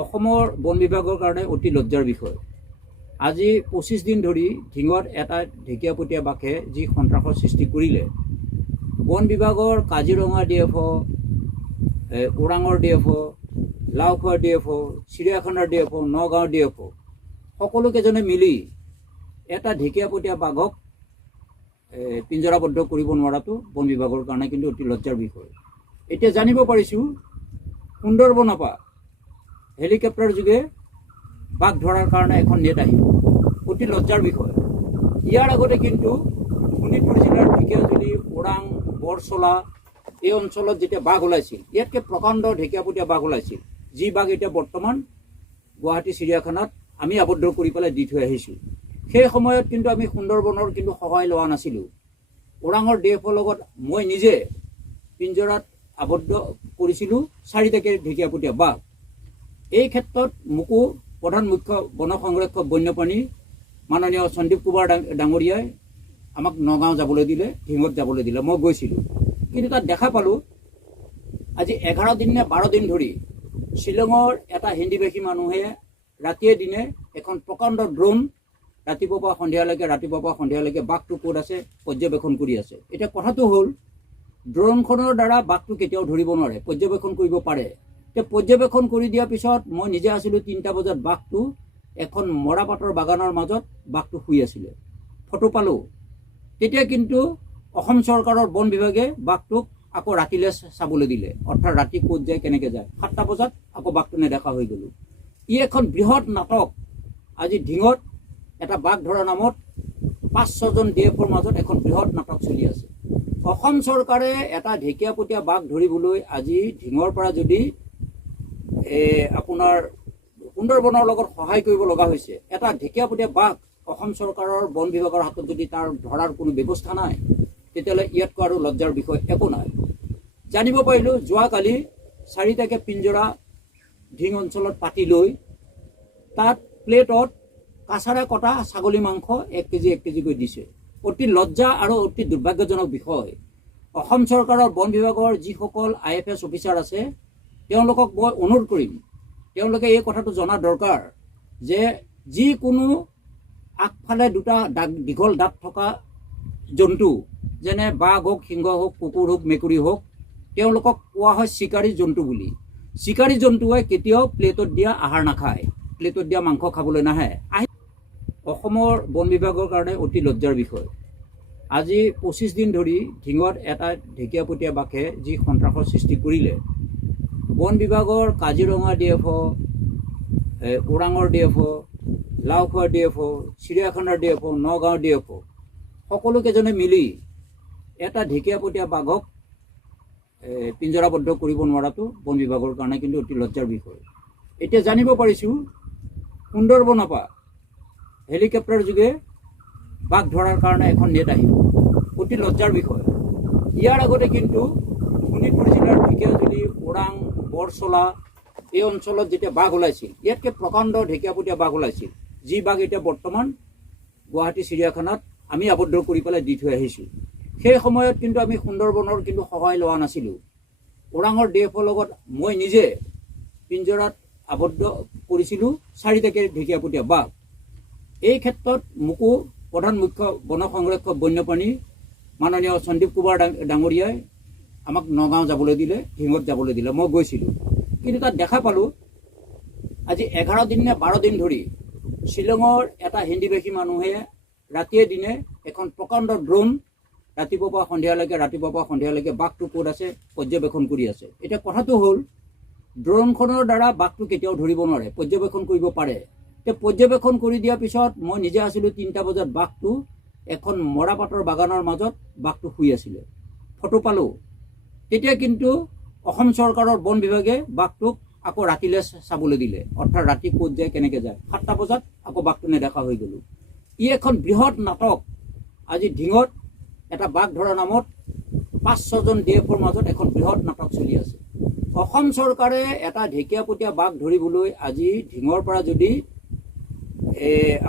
অসমৰ বন বিভাগৰ কাৰণে অতি লজ্জাৰ বিষয়। আজি 25 দিন ধৰি ঢিঙত এটা ঢেকীয়াপতীয়া বাঘে যি সন্ত্ৰাসৰ সৃষ্টি কৰিলে, বন বিভাগৰ কাজিৰঙা DFO, ওৰাঙৰ DFO, লাওখোৱাৰ DFO, চিৰিয়াখানাৰ DFO, নগাঁৱৰ DFO সকলোকেইজনে মিলি এটা ঢেকীয়াপতীয়া বাঘক পিঞ্জৰাবদ্ধ কৰিব নোৱাৰাটো বন বিভাগৰ কাৰণে কিন্তু অতি লজ্জাৰ বিষয়। এতিয়া জানিব পাৰিছোঁ সুন্দৰবনৰ পৰা হেলিকপ্টাৰ যোগে বাঘ ধৰাৰ কাৰণে এখন নেট আহিব, অতি লজ্জাৰ বিষয়। ইয়াৰ আগতে কিন্তু শোণিতপুৰ জিলাৰ ঢেকীয়াজুলি, ওৰাং, বৰচলা এই অঞ্চলত যেতিয়া বাঘ ওলাইছিল, ইয়াতকৈ প্ৰকাণ্ড ঢেকীয়াপতীয়া বাঘ ওলাইছিল, যি বাঘ এতিয়া বৰ্তমান গুৱাহাটী চিৰিয়াখানাত আমি আবদ্ধ কৰি পেলাই দি থৈ আহিছোঁ। সেই সময়ত কিন্তু আমি সুন্দৰবনৰ কিন্তু সহায় লোৱা নাছিলোঁ। ওৰাঙৰ DFOৰ লগত মই নিজে পিঞ্জৰাত আবদ্ধ কৰিছিলোঁ 4টাকৈ ঢেকীয়াপতীয়া বাঘ। এই ক্ষেত্ৰত মোকো প্ৰধান মুখ্য বন সংৰক্ষক বন্যপ্ৰাণী মাননীয় সন্দীপ কুমাৰ ডাঙৰীয়াই আমাক নগাঁও যাবলৈ দিলে, ঢিঙত যাবলৈ দিলে। মই গৈছিলোঁ, কিন্তু তাত দেখা পালোঁ আজি 11 দিন নে 12 দিন ধৰি শ্বিলঙৰ এটা হিন্দীভাষী মানুহে ৰাতিয়ে দিনে এখন প্ৰকাণ্ড ড্ৰোন ৰাতিপুৱাৰ পৰা সন্ধিয়ালৈকে বাঘটো ক'ত আছে পৰ্যবেক্ষণ কৰি আছে। এতিয়া কথাটো হ'ল, ড্ৰোনখনৰ দ্বাৰা বাঘটো কেতিয়াও ধৰিব নোৱাৰে, পৰ্যবেক্ষণ কৰিব পাৰে। এতিয়া পৰ্যবেক্ষণ কৰি দিয়াৰ পিছত মই নিজে আছিলোঁ 3টা বজাত, বাঘটো এখন মৰাপাটৰ বাগানৰ মাজত বাঘটো শুই আছিলে, ফটো পালোঁ। তেতিয়া কিন্তু অসম চৰকাৰৰ বন বিভাগে বাঘটোক আকৌ ৰাতিলৈ চাবলৈ দিলে, অৰ্থাৎ ৰাতি ক'ত যায় কেনেকৈ যায়। 7টা বজাত আকৌ বাঘটো নেদেখা হৈ গ'লোঁ। ই এখন বৃহৎ নাটক। আজি ঢিঙত এটা বাঘ ধৰা নামত 5-6জন DFOৰ মাজত এখন বৃহৎ নাটক চলি আছে। অসম চৰকাৰে এটা ঢেকীয়াপতীয়া বাঘ ধৰিবলৈ আজি ঢিঙৰ পৰা যদি আপোনাৰ সুন্দৰবনৰ লগত সহায় কৰিব লগা হৈছে, এটা ঢেকীয়াপতীয়া বাঘ অসম চৰকাৰৰ বন বিভাগৰ হাতত যদি তাৰ ধৰাৰ কোনো ব্যৱস্থা নাই, তেতিয়াহ'লে ইয়াতকৈ আৰু লজ্জাৰ বিষয় একো নাই। জানিব পাৰিলোঁ যোৱাকালি 4টাকৈ পিঞ্জৰা ঢিং অঞ্চলত পাতি লৈ তাত প্লেটত কাছাৰে কটা ছাগলী মাংস 1 কেজিকৈ দিছে। অতি লজ্জা আৰু অতি দুৰ্ভাগ্যজনক বিষয়। অসম চৰকাৰৰ বন বিভাগৰ যিসকল IFS অফিচাৰ আছে, তেওঁলোকক মই অনুৰোধ কৰিম, তেওঁলোকে এই কথাটো জনা দৰকাৰ যে যিকোনো আগফালে 2টা দীঘল দাঁত থকা জন্তু, যেনে বাঘ হওক, সিংহ হওক, কুকুৰ হওক, মেকুৰী হওক, তেওঁলোকক কোৱা হয় চিকাৰী জন্তু বুলি। চিকাৰী জন্তুৱে কেতিয়াও প্লেটত দিয়া আহাৰ নাখায়, প্লেটত দিয়া মাংস খাবলৈ নাহে। অসমৰ বন বিভাগৰ কাৰণে অতি লজ্জাৰ বিষয়। আজি 25 দিন ধৰি ঢিঙত এটা ঢেকীয়াপতীয়া বাঘে যি সন্ত্ৰাসৰ সৃষ্টি কৰিলে, বন বিভাগৰ কাজিৰঙা DFO, ওৰাঙৰ DFO, লাওখোৱাৰ DFO, চিৰিয়াখানাৰ DFO, নগাঁৱৰ DFO সকলোকেইজনে মিলি এটা ঢেকীয়াপতীয়া বাঘক পিঞ্জৰাবদ্ধ কৰিব নোৱাৰাটো বন বিভাগৰ কাৰণে কিন্তু অতি লজ্জাৰ বিষয়। এতিয়া জানিব পাৰিছোঁ সুন্দৰবনৰ পৰা হেলিকপ্টাৰ যোগে বাঘ ধৰাৰ কাৰণে এখন নেট আহিব, অতি লজ্জাৰ বিষয়। ইয়াৰ আগতে কিন্তু শোণিতপুৰ জিলাৰ ঢেকীয়াজুলি, ওৰাং, বৰচলা এই অঞ্চলত যেতিয়া বাঘ ওলাইছিল, ইয়াতকৈ প্ৰকাণ্ড ঢেকীয়াপতীয়া বাঘ ওলাইছিল, যি বাঘ এতিয়া বৰ্তমান গুৱাহাটী চিৰিয়াখানাত আমি আবদ্ধ কৰি পেলাই দি থৈ আহিছোঁ। সেই সময়ত কিন্তু আমি সুন্দৰবনৰ কিন্তু সহায় লোৱা নাছিলোঁ। ওৰাঙৰ DFOৰ লগত মই নিজে পিঞ্জৰাত আবদ্ধ কৰিছিলোঁ 4টাকৈ ঢেকীয়াপতীয়া বাঘ। এই ক্ষেত্ৰত মোকো প্ৰধান মুখ্য বন সংৰক্ষক বন্যপ্ৰাণী মাননীয় সন্দীপ কুমাৰ ডাঙৰীয়াই আমাক নগাঁও যাবলৈ দিলে, ঢিঙত যাবলৈ দিলে। মই গৈছিলোঁ, কিন্তু তাত দেখা পালোঁ আজি 11 দিন নে 12 দিন ধৰি শ্বিলঙৰ এটা হিন্দীভাষী মানুহে ৰাতিয়ে দিনে এখন প্ৰকাণ্ড ড্ৰোন ৰাতিপুৱাৰ পৰা সন্ধিয়ালৈকে বাঘটো ক'ত আছে পৰ্যবেক্ষণ কৰি আছে। এতিয়া কথাটো হ'ল, ড্ৰোনখনৰ দ্বাৰা বাঘটো কেতিয়াও ধৰিব নোৱাৰে, পৰ্যবেক্ষণ কৰিব পাৰে। এতিয়া পৰ্যবেক্ষণ কৰি দিয়াৰ পিছত মই নিজে আছিলোঁ 3টা বজাত, বাঘটো এখন মৰাপাটৰ বাগানৰ মাজত বাঘটো শুই আছিলে, ফটো পালোঁ। তেতিয়া কিন্তু অসম চৰকাৰৰ বন বিভাগে বাঘটোক আকৌ ৰাতিলৈ চাবলৈ দিলে, অৰ্থাৎ ৰাতি ক'ত যায় কেনেকৈ যায়। 7টা বজাত আকৌ বাঘটো নেদেখা হৈ গ'লোঁ। ই এখন বৃহৎ নাটক। আজি ঢিঙত এটা বাঘ ধৰা নামত 5-6জন DFOৰ মাজত এখন বৃহৎ নাটক চলি আছে। অসম চৰকাৰে এটা ঢেকীয়াপতীয়া বাঘ ধৰিবলৈ আজি ঢিঙৰ পৰা যদি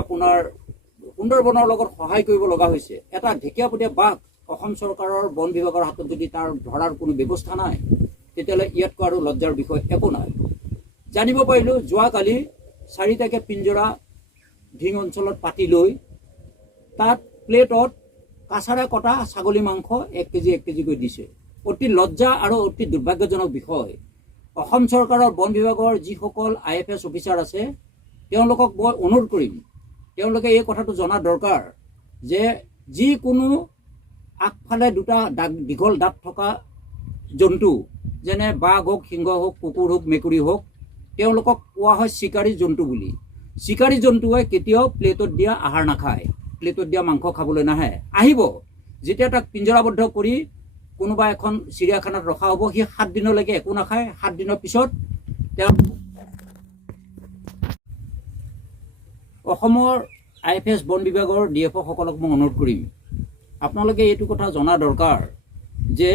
আপোনাৰ সুন্দৰবনৰ লগত সহায় কৰিব লগা হৈছে, এটা ঢেকীয়াপতীয়া বাঘ অসম চৰকাৰৰ বন বিভাগৰ হাতত যদি তাৰ ধৰাৰ কোনো ব্যৱস্থা নাই, তেতিয়াহ'লে ইয়াতকৈ আৰু লজ্জাৰ বিষয় একো নাই। জানিব পাৰিলোঁ যোৱাকালি 4টাকে পিঞ্জৰা ঢিং অঞ্চলত পাতি লৈ তাত প্লেটত কাছাৰে কটা ছাগলী মাংস 1 কেজি 1 কেজিকৈ দিছে। অতি লজ্জা আৰু অতি দুৰ্ভাগ্যজনক বিষয়। অসম চৰকাৰৰ বন বিভাগৰ যিসকল IFS অফিচাৰ আছে তেওঁলোকক মই অনুৰোধ কৰিম, তেওঁলোকে এই কথাটো জনা দৰকাৰ যে যিকোনো আগফালে দুটা দীঘল দাঁত থকা জন্তু যেনে বাঘ হওক, সিংহ হওক, কুকুৰ হওক, মেকুৰী হওক, তেওঁলোকক কোৱা হয় চিকাৰী জন্তু বুলি। চিকাৰী জন্তুৱে কেতিয়াও প্লেটত দিয়া আহাৰ নাখায়, প্লেটত দিয়া মাংস খাবলৈ নাহে। আহিব যেতিয়া তাক পিঞ্জৰাবদ্ধ কৰি কোনোবা এখন চিৰিয়াখানাত ৰখা হ'ব, সি 7 দিনলৈকে একো নাখায়। 7 দিনৰ পিছত তেওঁ অসমৰ IFS বন বিভাগৰ DFO সকলক মই অনুৰোধ কৰিম, আপোনালোকে এইটো কথা জনা দৰকাৰ যে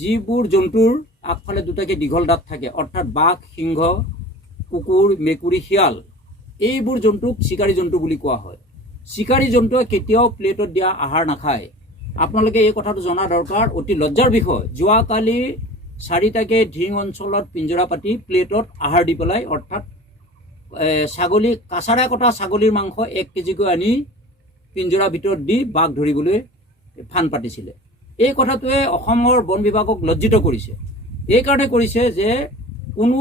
যিবোৰ জন্তুৰ আগফালে দুটাকে দীঘল দাঁত থাকে, অৰ্থাৎ বাঘ, সিংহ, কুকুৰ, মেকুৰী, শিয়াল, এইবোৰ জন্তুক চিকাৰী জন্তু বুলি কোৱা হয়। চিকাৰী জন্তুৱে কেতিয়াও প্লেটত দিয়া আহাৰ নাখায়। আপোনালোকে এই কথাটো জনা দৰকাৰ। অতি লজ্জাৰ বিষয়, যোৱাকালি 4টাকে ঢিং অঞ্চলত পিঞ্জৰা পাতি প্লেটত আহাৰ দি পেলাই, অৰ্থাৎ ছাগলী কাছাৰে কটা ছাগলীৰ মাংস 1 কেজিকৈ আনি পিঞ্জৰাৰ ভিতৰত দি বাঘ ধৰিবলৈ ফান পাতিছিলে। এই কথাটোৱে অসমৰ বন বিভাগক লজ্জিত কৰিছে। এইকাৰণে কৰিছে যে কোনো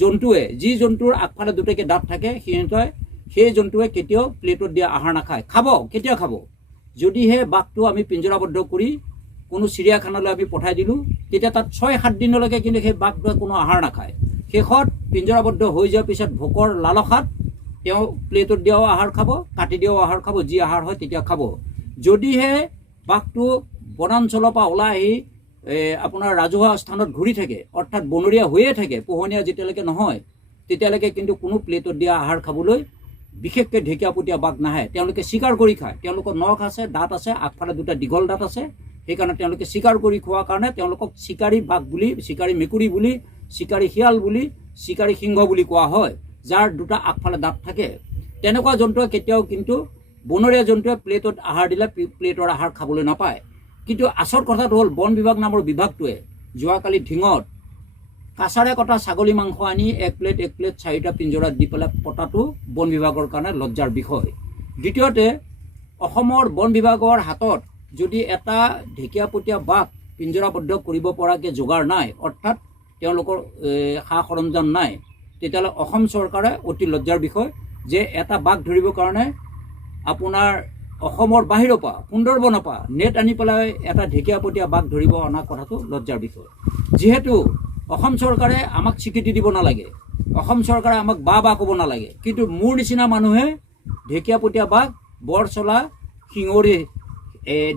জন্তুৱে, যি জন্তুৰ আগফালে দুটাকে দাঁত থাকে, সেই জন্তুৱে কেতিয়াও প্লেটত দিয়া আহাৰ নাখায়। খাব, কেতিয়া খাব? যদিহে বাঘটো আমি পিঞ্জৰাবদ্ধ কৰি কোনো চিৰিয়াখানালৈ আমি পঠাই দিলোঁ, তেতিয়া তাত 6-7 দিনলৈকে কিন্তু সেই বাঘটোৱে কোনো আহাৰ নাখায়। শেষত পিঞ্জৰাবদ্ধ হৈ যোৱাৰ পিছত ভোকৰ লালসাত তেওঁ প্লেটত দিয়াও আহাৰ খাব, কাটি দিয়াও আহাৰ খাব, যি আহাৰ হয় তেতিয়া খাব। যদিহে বাঘটো বনাঞ্চলৰ পৰা ওলাই আহি আপোনাৰ ৰাজহুৱা স্থানত ঘূৰি থাকে, অৰ্থাৎ বনৰীয়া হৈয়ে থাকে, পোহনীয়া যেতিয়ালৈকে নহয়, তেতিয়ালৈকে কিন্তু কোনো প্লেটত দিয়া আহাৰ খাবলৈ বিশেষকৈ ঢেকীয়াপতীয়া বাঘ নাহে। তেওঁলোকে চিকাৰ কৰি খায়, তেওঁলোকৰ নখ আছে, দাঁত আছে, আগফালে দুটা দীঘল দাঁত আছে। সেইকাৰণে তেওঁলোকে চিকাৰ কৰি খোৱাৰ কাৰণে তেওঁলোকক চিকাৰী বাঘ বুলি, চিকাৰী মেকুৰী বুলি, চিকাৰী শিয়াল বুলি, চিকাৰী সিংহ বুলি কোৱা হয়, যাৰ দুটা আগফালে দাঁত থাকে। তেনেকুৱা জন্তুৱে কেতিয়াও কিন্তু বনৰীয়া জন্তুৱে প্লেটত আহাৰ দিলে প্লেটৰ আহাৰ খাবলৈ নাপায়। কিন্তু আচল কথাটো হ'ল, বন বিভাগ নামৰ বিভাগটোৱে যোৱাকালি ঢিঙত কাছাৰে কটা ছাগলী মাংস আনি 1 প্লেট 4টা পিঞ্জৰাত দি পেলাই পতাটো বন বিভাগৰ কাৰণে লজ্জাৰ বিষয়। দ্বিতীয়তে, অসমৰ বন বিভাগৰ হাতত যদি এটা ঢেকীয়াপতীয়া বাঘ পিঞ্জৰাবদ্ধ কৰিব পৰাকৈ যোগাৰ নাই, অৰ্থাৎ তেওঁলোকৰ সা সৰঞ্জাম নাই, তেতিয়াহ'লে অসম চৰকাৰে অতি লজ্জাৰ বিষয় যে এটা বাঘ ধৰিবৰ কাৰণে আপোনাৰ অসমৰ বাহিৰৰ পৰা, সুন্দৰবনৰ পৰা নেট আনি পেলাই এটা ঢেকীয়াপতীয়া বাঘ ধৰিব অনা কথাটো লজ্জাৰ বিষয়। যিহেতু অসম চৰকাৰে আমাক স্বীকৃতি দিব নালাগে, অসম চৰকাৰে আমাক বা ক'ব নালাগে, কিন্তু মোৰ নিচিনা মানুহে ঢেকীয়াপতীয়া বাঘ বৰচলা শিঙৰি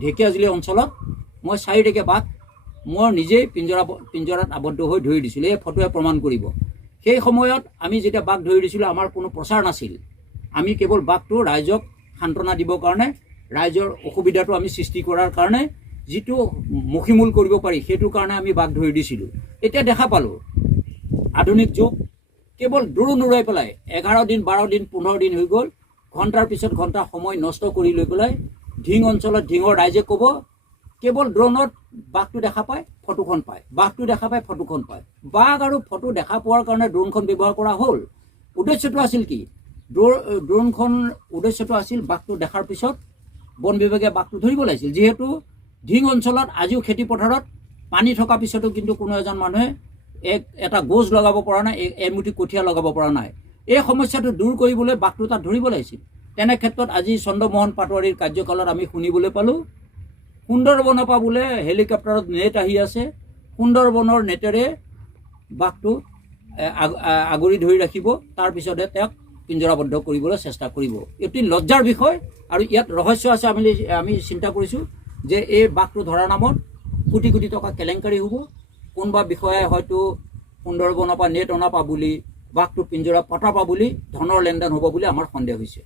ঢেকীয়াজুলি অঞ্চলত মই 4টাকে বাঘ মই নিজেই পিঞ্জৰাত আবদ্ধ হৈ ধৰি দিছিলোঁ। এই ফটোৱে প্ৰমাণ কৰিব। সেই সময়ত আমি যেতিয়া বাঘ ধৰি দিছিলোঁ, আমাৰ কোনো প্ৰচাৰ নাছিল। আমি কেৱল বাঘটো ৰাইজক সান্তনা দিবৰ কাৰণে, ৰাইজৰ অসুবিধাটো আমি সৃষ্টি কৰাৰ কাৰণে, যিটো মষিমূল কৰিব পাৰি সেইটোৰ কাৰণে আমি বাঘ ধৰি দিছিলোঁ। এতিয়া দেখা পালোঁ আধুনিক যুগ, কেৱল ড্ৰোন উৰাই পেলাই 11 দিন, 12 দিন, 15 দিন হৈ গ'ল, ঘণ্টাৰ পিছত ঘণ্টা সময় নষ্ট কৰি লৈ পেলাই ঢিং অঞ্চলত ঢিঙৰ ৰাইজে ক'ব কেৱল ড্ৰোনত বাঘটো দেখা পায়, ফটোখন পায়, বাঘটো দেখা পায়, ফটোখন পায়। বাঘ আৰু ফটো দেখা পোৱাৰ কাৰণে ড্ৰোনখন ব্যৱহাৰ কৰা হ'ল। উদ্দেশ্যটো আছিল কি? ড্ৰোনখন উদ্দেশ্যটো আছিল বাঘটো দেখাৰ পিছত বন বিভাগে বাঘটো ধৰিব লাগিছিল। যিহেতু ঢিং অঞ্চলত আজিও খেতি পথাৰত পানী থকা পিছতো কিন্তু কোনো এজন মানুহে এটা গোজ লগাব পৰা নাই, এমুঠি কঠীয়া লগাব পৰা নাই। এই সমস্যাটো দূৰ কৰিবলৈ বাঘটো তাত ধৰিব লাগিছিল। তেনে ক্ষেত্ৰত আজি চন্দ্ৰমোহন পাটোৱাৰীৰ কাৰ্যকালত আমি শুনিবলৈ পালোঁ সুন্দৰবনৰ পৰা বোলে হেলিকপ্টাৰত নেট আহি আছে, সুন্দৰবনৰ নেটেৰে বাঘটো আগুৰি ধৰি ৰাখিব, তাৰপিছতহে তেওঁক পিঞ্জৰাবদ্ধ কৰিবলৈ চেষ্টা কৰিব। এটি লজ্জাৰ বিষয়। আৰু ইয়াত ৰহস্য আছে। আমি চিন্তা কৰিছোঁ যে এই বাঘটো ধৰাৰ নামত কোটি কোটি টকা কেলেংকাৰী হ'ব। কোনোবা বিষয়াই হয়তো সুন্দৰবনৰ পৰা নেট অনা পা বুলি, বাঘটো পিঞ্জৰা পতা পা বুলি ধনৰ লেনদেন হ'ব বুলি আমাৰ সন্দেহ হৈছে।